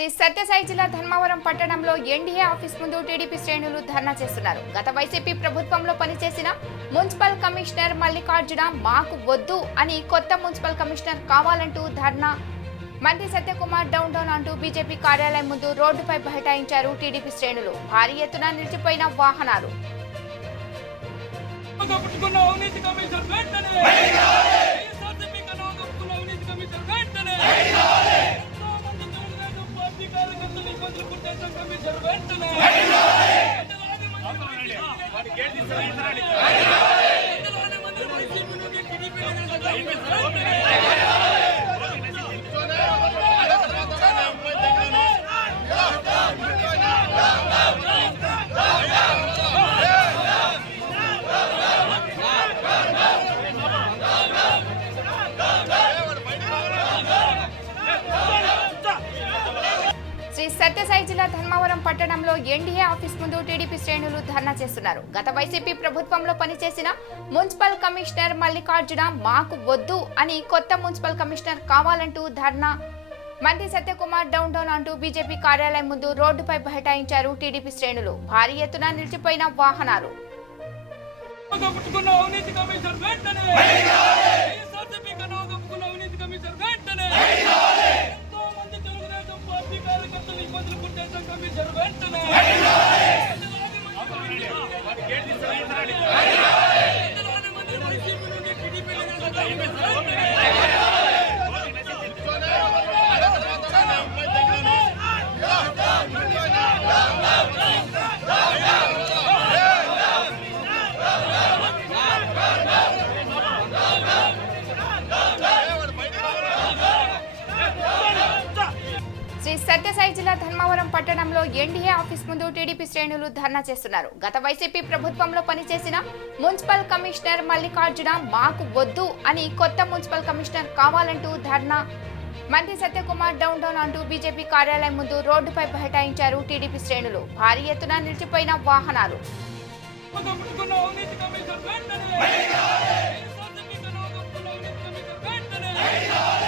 శ్రీ సత్యసాయి జిల్లా ధర్మవరం పట్టణంలో NDA office ముందు టీడీపీ శ్రేణులు ధర్నా చేస్తున్నారు. గత వైసీపీ ప్రభుత్వంలో పనిచేసిన మున్సిపల్ కమిషనర్ మల్లికార్జున మాకు వద్దు అని కొత్త మున్సిపల్ కమిషనర్ కావాలంటూ ధర్నా. మంత్రి సత్యకుమార్ డౌన్ డౌన్ అంటూ బీజేపీ కార్యాలయం ముందు రోడ్డుపై బైఠాయించారు టీడీపీ శ్రేణులు. భారీ ఎత్తున నిలిచిపోయిన వాహనాలు. శ్రీ సత్యసాయి జిల్లా ధర్మవరం పట్టణంలో ఎన్డీఏ ఆఫీస్ ముందు టీడీపీ శ్రేణులు ధర్నా చేస్తున్నారు. గత వైసీపీ ప్రభుత్వంలో పనిచేసిన మున్సిపల్ కమిషనర్ మల్లికార్జున మాకు వద్దు అని కొత్త మున్సిపల్ కమిషనర్ కావాలంటూ ధర్నా. మంత్రి సత్యకుమార్ డౌన్ డౌన్ అంటూ బీజేపీ కార్యాలయం ముందు రోడ్డుపై బైఠాయించారు టీడీపీ శ్రేణులు. భారీ ఎత్తున నిలిచిపోయిన వాహనాలు. శ్రీ సత్యసాయి జిల్లా ధర్మవరం పట్టణంలో ఎన్డీఏ ఆఫీస్ ముందు టీడీపీ శ్రేణులు ధర్నా చేస్తున్నారు. గత వైసీపీ ప్రభుత్వంలో పనిచేసిన మున్సిపల్ కమిషనర్ మల్లికార్జున మాకు వద్దు అని కొత్త మున్సిపల్ కమిషనర్ కావాలంటూ ధర్నా. మంత్రి సత్యకుమార్ డౌన్ డౌన్ అంటూ బీజేపీ కార్యాలయం ముందు రోడ్డుపై బైఠాయించారు టీడీపీ శ్రేణులు. భారీ ఎత్తున నిలిచిపోయిన వాహనాలు. Hey!